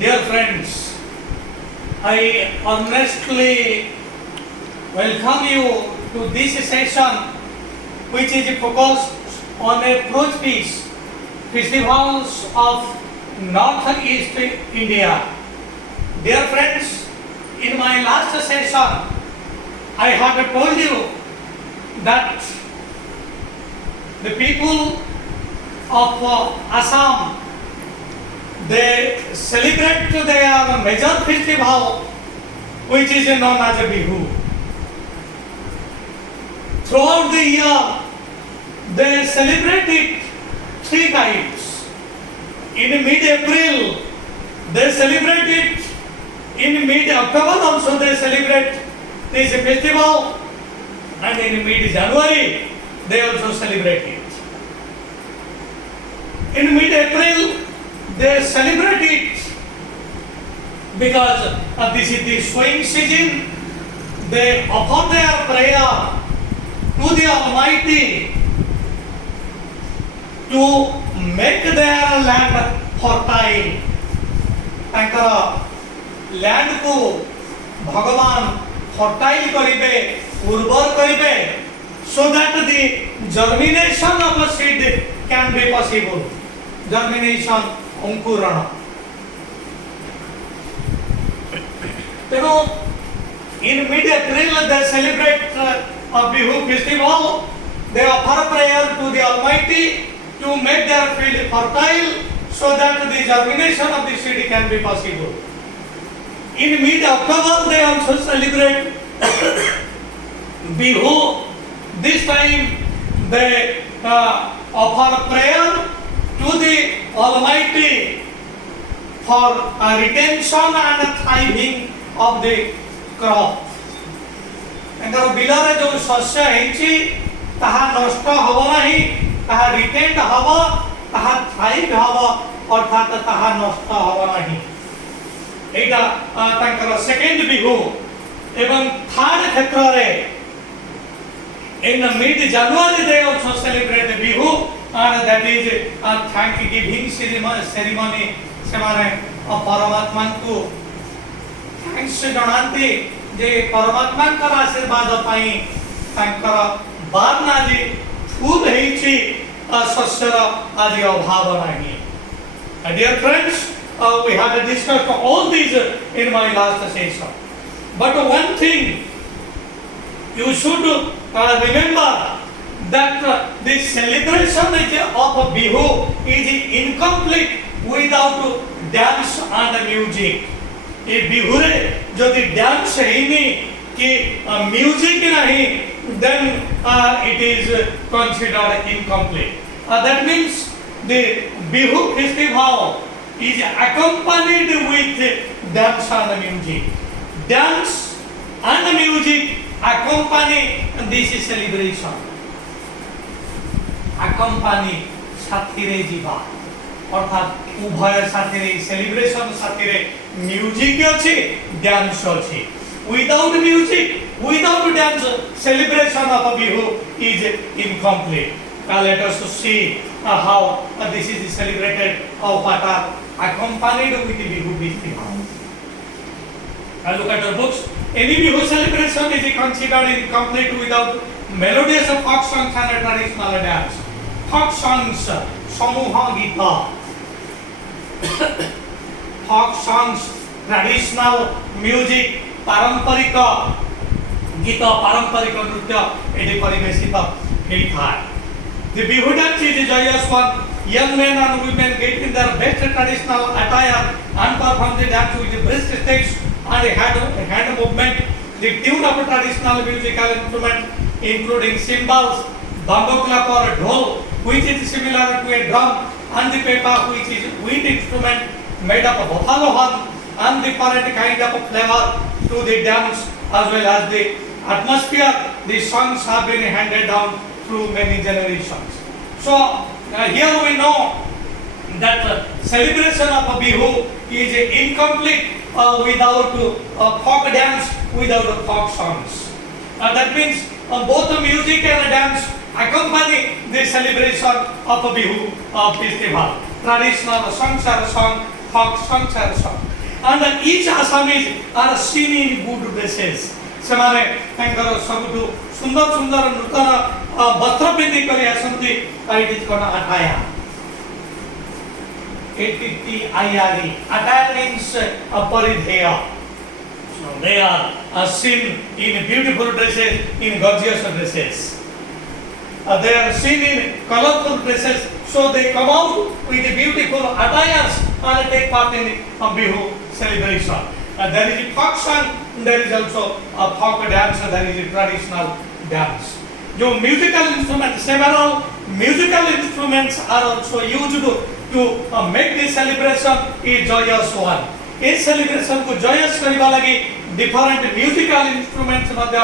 Dear friends, I honestly welcome you to this session which is focused on approach piece festivals of Northeast India. Dear friends, in my last session I have told you that the people of Assam, they celebrate their major festival which is known as Bihu. Throughout the year they celebrate it 3 times. In mid-April they celebrate it, in mid-October also they celebrate this festival, and in mid-January they also celebrate it. In mid-April they celebrate it because this is the sowing season. They offer their prayer to the Almighty to make their land fertile. तांकर land को भगवान fertile करिबे, उर्वर करिबे, so that the germination of a seed can be possible. Germination, अंकुरण. तेनो in mid-April they celebrate a Bihu festival. They offer prayer to the Almighty to make their field fertile, so that the germination of the seed can be possible. In mid-October they also celebrate Bihu. This time they offer prayer to the Almighty for retention and thriving of the crop. तांकर बिलरे जो शस्य हेछि ताहा नष्ट हबो नाही, ताहा retained हबो, ताहा थ्राइव हबो, अर्थात ताहा नष्ट हबो नाही. एटा तांकर सेकेंड बिहु. एवं थर्ड क्षेत्र रे in mid January they also celebrate Bihu, and that is a thanksgiving ceremony. सेमाने परमात्मा को थैंक्स जणांती जे परमात्मा का आशीर्वाद पाई तांकर बाद ना जे फूल हेछि शस्यर आदि अभाव नाही. Dear friends, we have discussed all these in my last session, but one thing you should remember, that the celebration of Bihu is incomplete without dance and music. ये बिहू रे यदि डांस हैनी कि म्यूजिक नहीं, then it is considered incomplete. That means the Bihu festival is accompanied with dance and music. Dance and music accompany this celebration. Accompany साथीरे जीवा, अर्थात उभय साथीरे celebration साथीरे music अछि, डांस अछि. Without music, without dance, celebration of Bihu is incomplete. Now let us see how this is celebrated, how what are accompanied with Bihu festival. Now look at your books. Any Bihu celebration is considered incomplete without melodious folk songs and traditional dance. Folk songs, samuha gita. Folk songs, traditional music, पारंपरिक गीत, पारंपरिक नृत्य eighty परिवेशित होइथाय. The Bihu dance is a joyous one. Young men and women get in their best traditional attire and perform the dance with the brisk steps and hand movement. The tune of a traditional musical instrument including cymbals, bamboo clapper, dhol, which is similar to a drum, and the pepa, which is wind instrument made up of buffalo horn, and the different kind of flavor to the dance as well as the atmosphere. The songs have been handed down through many generations. So here we know that celebration of Bihu is incomplete without folk dance, without folk songs. That means both music and dance accompany the celebration of Bihu festival. Traditional songs are sung, folk songs are sung. and each Assamese are seen in good dresses. ସେମାନେ ତାଙ୍କର ସବୁଠୁ ସୁନ୍ଦର ସୁନ୍ଦର ନୂତନ ବସ୍ତ୍ର ପିନ୍ଧି କରି ଆସନ୍ତି। ଇଟ୍ is କଣ ଆଟାୟା, ATTIRE, attire means ପରିଧେୟ। So they are seen in beautiful dresses, in gorgeous dresses. They are seen in colorful dresses, so they come out with beautiful attires and take part in Bihu celebration. There is a folk song, there is also a folk dance, there is a traditional dance. जो musical instruments, several musical instruments are also used to make this celebration a joyous one. इस celebration को joyous करने लगी different musical instruments मध्य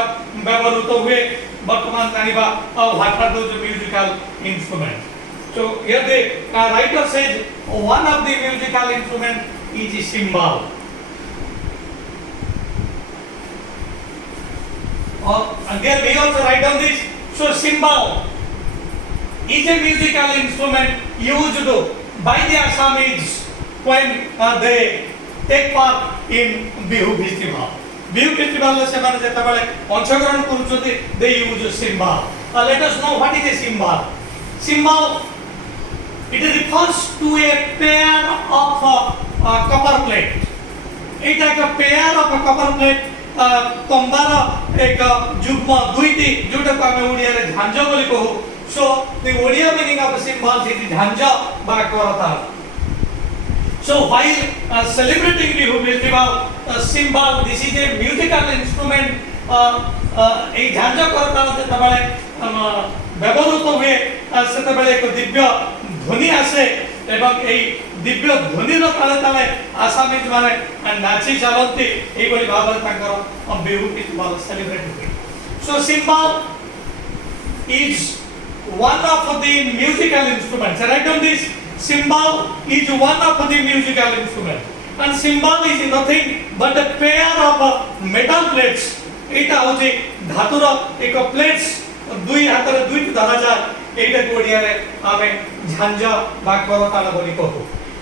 व्यवहृत हुए। वर्तमान जानिबा what are those musical instruments? So here the writer says one of the musical instruments is a cymbal. And there we also write down this. So cymbal is a musical instrument used by the Assamese when they take part in Bihu festival. Bihu festival ସେମାନେ ଯେତେବେଳେ ଅଂଶଗ୍ରହଣ କରୁଛନ୍ତି they use cymbal. Let us know what is a cymbal. Cymbal, it refers to a pair of copper plate. It is a pair of copper plate. तंबार एक जुग्म दुईटी जोटा को आमे ओडिया रे झांझ बोली कहू। So the Odia meaning of cymbal is झांझ बा करताल। So while celebrating Bihu festival cymbal this is a musical instrument. ए झांझ करताल जेतबेले व्यवहृत हुए सेतबेले एक दिव्य ध्वनि आसे एवं ए दिव्य ध्वनिर ताले ताले आसामीज माने नाची चलती एभली भाବରେ ତାଙ୍କର बिहू फेस्टिवल सेलिब्रेट हुए। सो cymbal is one of the musical instruments. Write down this. Cymbal is one of the musical instruments, and cymbal is nothing but a pair of metal plates. एटा होची धातुर एक प्लेट्स दुई हातरे दुईटी धरा जाय। एटा कोडिया रे आमे झांझ बा करताल बोली कहू।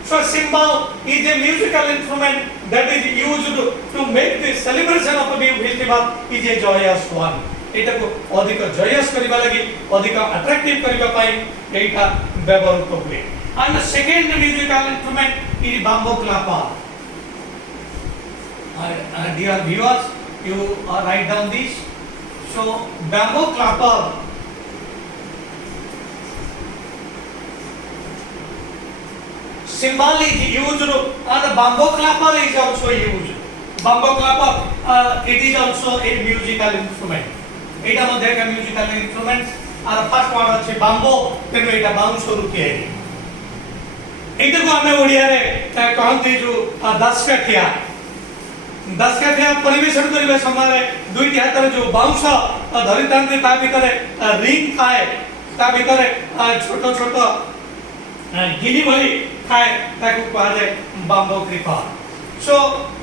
So cymbal is a musical instrument that is used to make the celebration of a Bihu festival is a joyous one. एटा को अधिक joyous करिबा लागि अधिक attractive करिबा पई एटा व्यवहृत हुए। And the second musical instrument is bamboo clapper. Dear viewers, you write down this. So bamboo clapper cymbal is used and bamboo clapper is also used. Bamboo clapper it is also a musical instrument. Eta madhya ka musical instruments and first one is bamboo, then eta bounce ru ke eta ko ame odia re कहंती जो 10 काठिया परिवेशन करिवे समय दुईटी हाथ जो bounce धरितांती ता भितरे ring थाए ता भितरे छोट छोट गिनी भली थाए ताकू कहा जाए bamboo clapper. So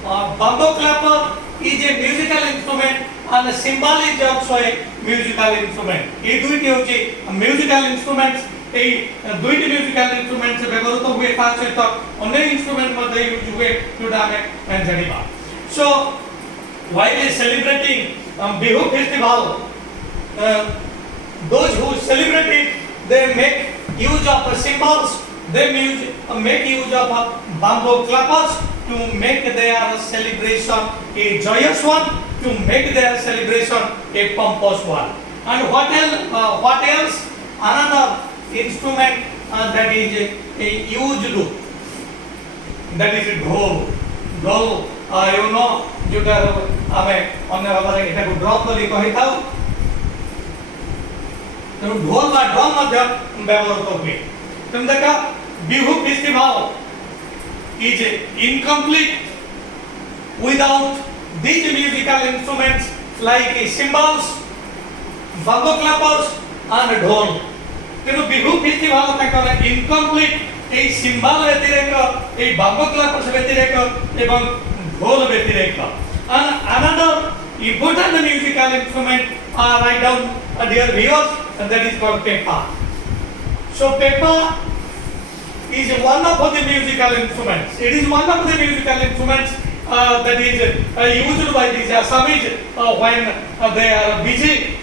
bamboo clapper is a musical instrument and a cymbal is also a musical instrument. ये दुईटी होची musical instruments. ए दुईटी musical instruments व्यवहृत हुए खास सहित अन्य instrument मध्ये यूज हुए जोटा हमें जानिबा. So while celebrating Bihu festival, those who celebrate it, they make use of cymbals, they make use of bamboo clappers to make their celebration a joyous one, to make their celebration a pompous one. And what else? Another instrument that is used, that is dhol. You know, जोटा आमे अन्य भाବରେ एटाको drum बोली कहि थाउ। तेणु ढोल बा drum मध्य व्यवहृत हुए। तुम देखा Bihu festival is incomplete without these musical instruments like cymbals, bamboo clappers and dhol. तेणु बिहू फेस्टिवल ताकर incomplete ए cymbal व्यतिरेक ए bamboo clappers व्यतिरेक एवं dhol व्यतिरेक. And another important musical instrument write down dear viewers, and that is called pepa. So pepa is one of the musical instruments. It is one of the musical instruments that is used by these Assamese when they are busy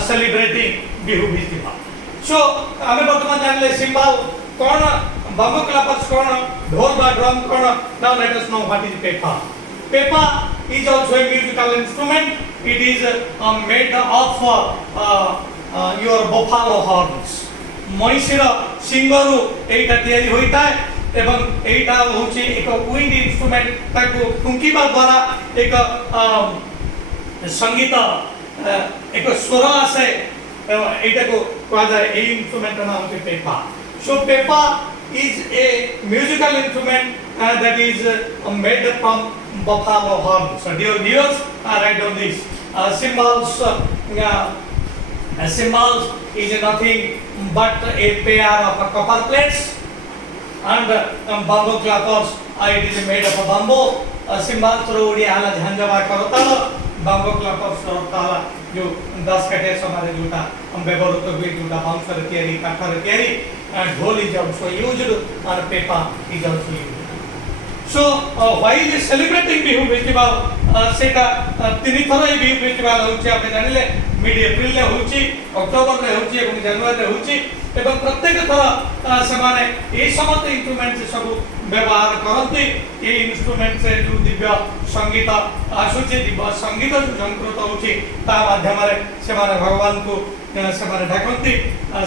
celebrating Bihu festival. So आमे वर्तमान जानले symbol कौन bamboo clappers कौन ढोल बा drum कौन. Now let us know what is pepa. Pepa is also a musical instrument. It is made of your buffalo horns. महीषर सिंगरु एटा तयारी होइता है एवं एटा होची एक विंड इंस्ट्रूमेंट ताको फुंकीबा द्वारा एक संगीत एक स्वर आसे एटा को कहा जाए ए इंस्ट्रूमेंट नाम के Peppa. So Peppa is a musical instrument that is made from buffalo horns. So dear viewers, write down this. Cymbals is nothing but a pair of copper plates, and bamboo clappers, it is made of bamboo. Cymbals through the ala jhanjava karotala, bamboo clappers karotala. जो 10 कटे हमारे जूता हम व्यवहार तो भी जूता bouncer carry काठर carry and ढोल is also used और Peppa is also used. So while celebrating Bihu festival सेटा तीन थर बिहु फेस्टिवल होची आपने जानिले मिड एप्रिल रे होची अक्टोबर रे होची एवं जनवरी रे होची एवं प्रत्येक थर समाने ए समस्त इंस्ट्रूमेंट सब व्यवहार करते. ये इंस्ट्रूमेंट से जो दिव्य संगीत आसुची दिव्य संगीत जो झंकृत होची ता माध्यम रे समान भगवान को समान ढाकंती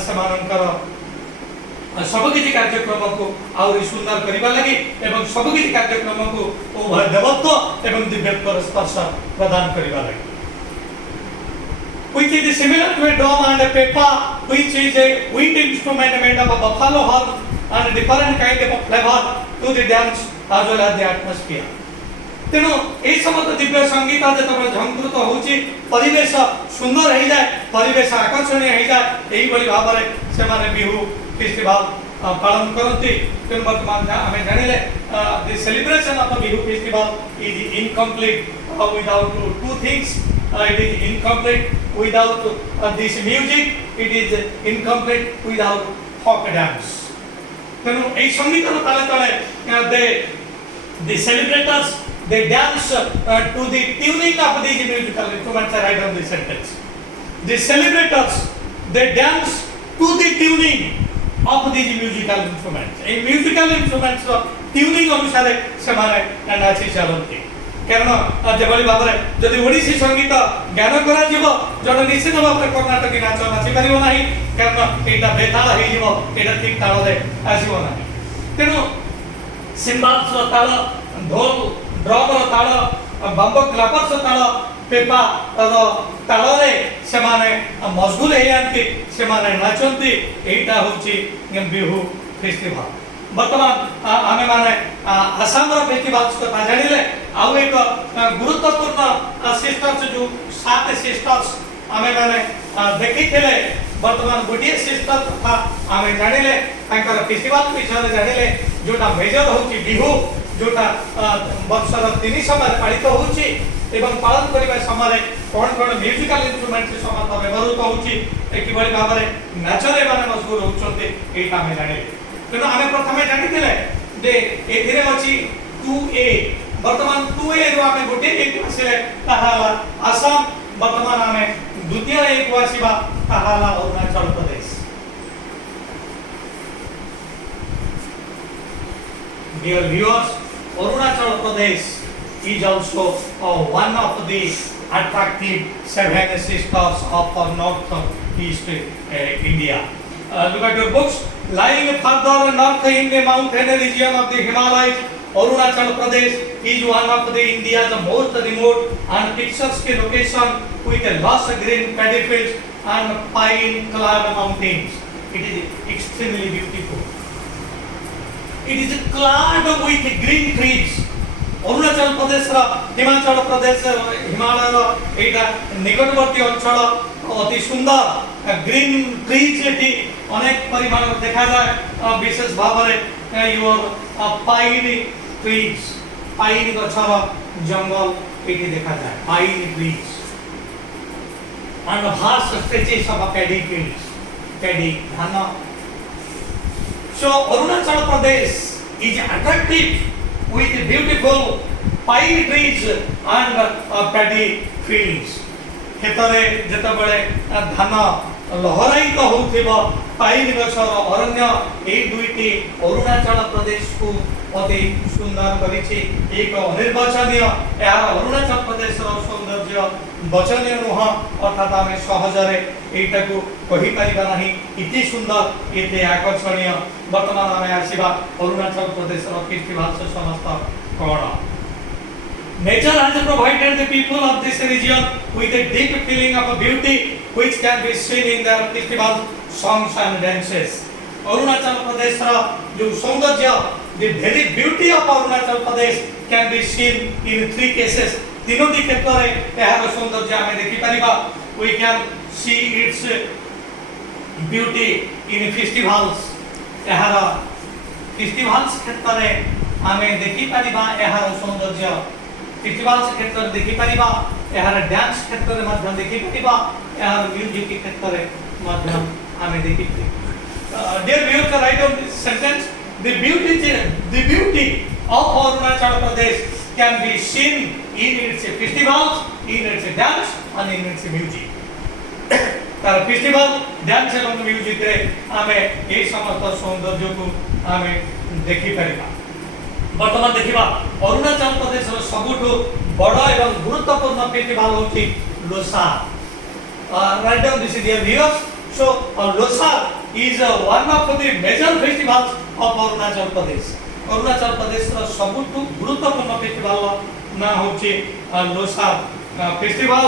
समानकर सबकिछि कार्यक्रम को आउरी सुंदर करिबा लागि एवं सबकिछि कार्यक्रम को ओभर देवत्व एवं दिव्यत्व स्पर्श प्रदान करिबा लागि. Which is similar to a drum and a pepa, which is a wind instrument made of a buffalo horn and different kind of flavor to the dance as well as the atmosphere. तेणु ए समस्त दिव्य संगीत जतबे झंकृत होची परिवेश सुंदर हो जाए परिवेश आकर्षणीय हो जाए एही बली भाव रे से माने बिहु फेस्टिवल पालन करती. तेणु वर्तमान आमे जानिले the celebration of Bihu festival is incomplete without two things. It is incomplete without this music. It is incomplete without folk dance. तेणु ए संगीत ताले ताले the celebrators they dance to the tuning of these musical instruments. I write down this sentence. The celebrators they dance to the tuning of these musical instruments. A musical instruments tuning अनुसार से माने नाची चलती. कारण जेभली भाव में जदि ओडिसी संगीत ज्ञान करा जीव जण निश्चित भाव में कर्नाटकी नाच नाची परिबो नाही कारण एटा बेताल हे जीव एटा ठीक ताल रे आसीबो नाही. तेनु सिम्बाल्स रो ताल ढोल ड्रम रो ताल बम्बो क्लैपर्स रो ताल पेपा रो ताल रे से माने मजबूत हे आंती से माने नाचंती. एटा होची बिहु फेस्टिवल. वर्तमान आमे माने आसाम रो फेस्टिवल्स को जानिले आउ एक गुरुत्वपूर्ण सिस्टर्स जो 7 सिस्टर्स आमे माने देखिथिले. वर्तमान गोटिए सिस्टर था आमे जानिले तांकर फेस्टिवल विषय जानिले जोटा मेजर होची बिहु जोटा वर्षर 3 समय पालित होची एवं पालन करिबा समय कोन कोन म्यूजिकल इंस्ट्रूमेंट समस्त व्यवहृत होची एकी बड़ी भाव रे नाचरे माने मशहूर होचंते एटा आमे जानिले. तेणु आमे प्रथमे जानिथिले जे एथिरे अछि 2A. वर्तमान 2A रो आमे गोटे एक आसिले ताहाला आसाम. वर्तमान आमे द्वितीय एक आसीबा ताहाला Arunachal Pradesh. Dear viewers, Arunachal Pradesh is also one of the attractive 7 sisters of northeast India. Look at your books. Lying further north in the mountain region of the Himalayas, Arunachal Pradesh is one of the India's most remote and picturesque location with a lush green paddy fields and pine-clad mountains. It is extremely beautiful. It is clad with green trees. Arunachal Pradesh, Himachal Pradesh, Himalaya, एटा निकटवर्ती अंचल अति सुंदर green trees eighty अनेक परिमाण देखा जाए विशेष भाव में योर पाइन ट्रीज पाइन गछर जंगल एटी देखा जाए pine trees and vast stretches of paddy fields paddy धान. So Arunachal Pradesh is attractive with beautiful pine trees and paddy fields. क्षेत्रे जितेबाला धान लहरायित होउथिबो पाइन गछर अरण्य ए दुईटी अरुणाचल प्रदेश को अति सुंदर करिछि। एक अनिर्वचनीय यार अरुणाचल प्रदेश सौंदर्य वचनीय नुह अर्थात आम सहजरे एटा को कहि परिबा नाही इति सुंदर इति आकर्षणीय। वर्तमान आम आसीबा अरुणाचल प्रदेश फेस्टिवल समस्त कण। Nature has provided the people of this region with a deep feeling of beauty which can be seen in their festivals, songs and dances. Arunachal Pradesh जो सौंदर्य, the very beauty of Arunachal Pradesh can be seen in three cases. तीनोटी क्षेत्र रे एहार सौंदर्य आमे देखि परिबा। We can see its beauty in festivals. एहार festivals क्षेत्र रे आमे देखि परिबा एहार सौंदर्य। फेस्टिवल्स क्षेत्र देखि परिबा, एहार डांस क्षेत्र रे मध्य देखि परिबा, एहार म्यूजिक क्षेत्र रे मध्य आमे देखि परिबा। Dear viewers, write on this sentence: the beauty of Arunachal Pradesh can be seen in its festivals, in its dance and in its music. तार फेस्टिवल, डांस एवं म्यूजिक रे आमे ए समस्त सौंदर्य को आमे देखि परिबा। वर्तमान देखिबा अरुणाचल प्रदेश सबुठु बड़ एवं गुरुत्वपूर्ण फेस्टिवल होछि Losar. Right down this dear viewers. So Losar is one of the major festivals of Arunachal Pradesh. Arunachal Pradesh सबुठु गुरुत्वपूर्ण फेस्टिवल ना होछि Losar festival.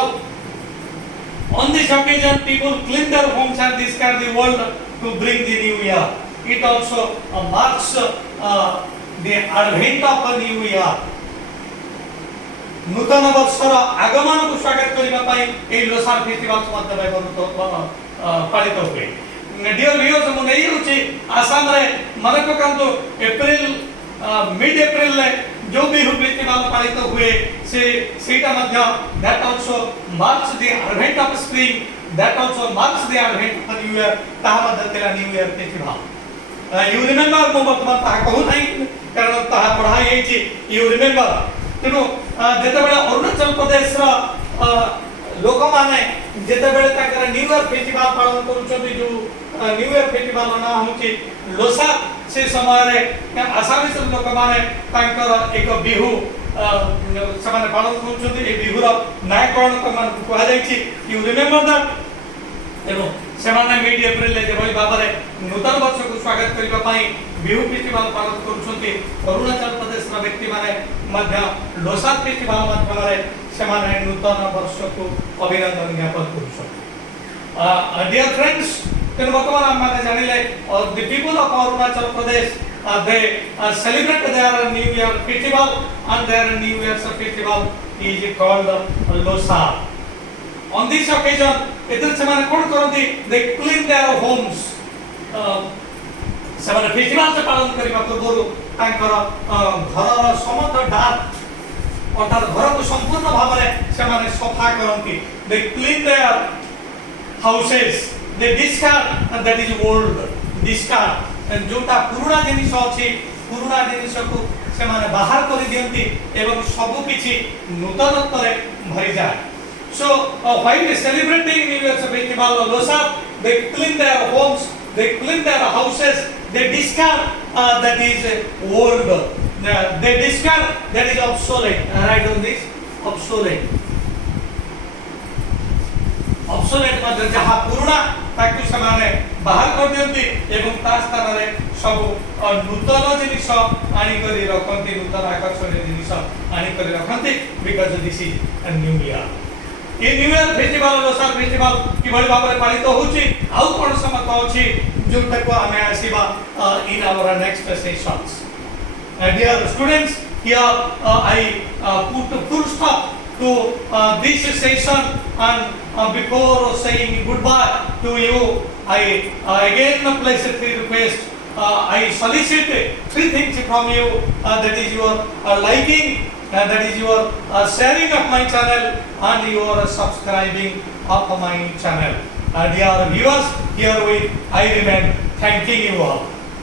On this occasion, people clean their homes and discard the world to bring the new year. It also marks the advent of a new year. नूतन वर्षर आगमन को स्वागत करबा पई ए Losar festival मध्य पालित हुए। डियर व्यूअर्स, मु नै होछि आसाम रे मन पकांतो अप्रैल मिड अप्रैल ले जो भी फेस्टिवल पालित हुए से सेटा मध्य that also marks the advent of spring, that also marks the advent of new year. ताहा मध्य तेला new year festival. You remember मु वर्तमान ताहा कहू नै कारण ताहा पढ़ाई हेछि यू रिमेंबर। तेनु जेतेबेले अरुणाचल प्रदेश लोक माने जेतेबेले ताकर न्यू ईयर फेस्टिवल पालन करूछथि जो न्यू ईयर फेस्टिवल ना होछि लोसा, से समय रे आसामी सब लोक माने ताकर एक बिहु समान पालन करूछथि। ए बिहुर नायकरण को मान कहै जायछि यू रिमेंबर दैट। तेनु सेमाने मिड अप्रैल ले जेभली बाबरे नूतन वर्ष को स्वागत करबा पई बिहु फेस्टिवल पालन करूछथि। अरुणाचल प्रदेश रा व्यक्ति माने मध्य लोसार फेस्टिवल माध्यमरे सेमाने नूतन वर्ष को अभिनंदन ज्ञापन करूछथि। डियर फ्रेंड्स, तेनु वर्तमान हम माने जानिले the people of Arunachal Pradesh they celebrate their new year festival and their new year's festival is called Losar. On this occasion, एतर सेमाने कोन करथि, they clean their homes. सेमाने फेस्टिवल से पालन करिबा पूर्व तांकर घरर समस्त डार अर्थात घर को संपूर्ण भाव में सेमाने सफा करथि। they clean their houses, they discard and that is old discard जोटा पुराना जिनिस अछि पुराना जिनिस को सेमाने बाहर करि दियंती एवं सब किछि नूतनत्व रे भरि जाय। So while celebrating New Year's festival of Losar, they clean their homes, they clean their houses, they discard that is old, they discard that is obsolete. Right on this, obsolete. Obsolete मतलब जहाँ पुराना ताकि समाने बाहर कर दियंती एवं ता स्थान रे सब नूतन जिनिस आनी करी रखंती, नूतन आकर्षणीय जिनिस आनी करी रखंती because this is a new year. ये new year festival Losar festival कि भली भाबरे पालित होछि आउ कोन समत अछि जोटा को हमें आसीबा in our next sessions. Dear students, here I put a full stop to this session, and before saying goodbye to you, I again place a request. I solicit three things from you, that is your liking, that is your sharing of my channel, and your subscribing of my channel. Dear viewers, here I remain thanking you all.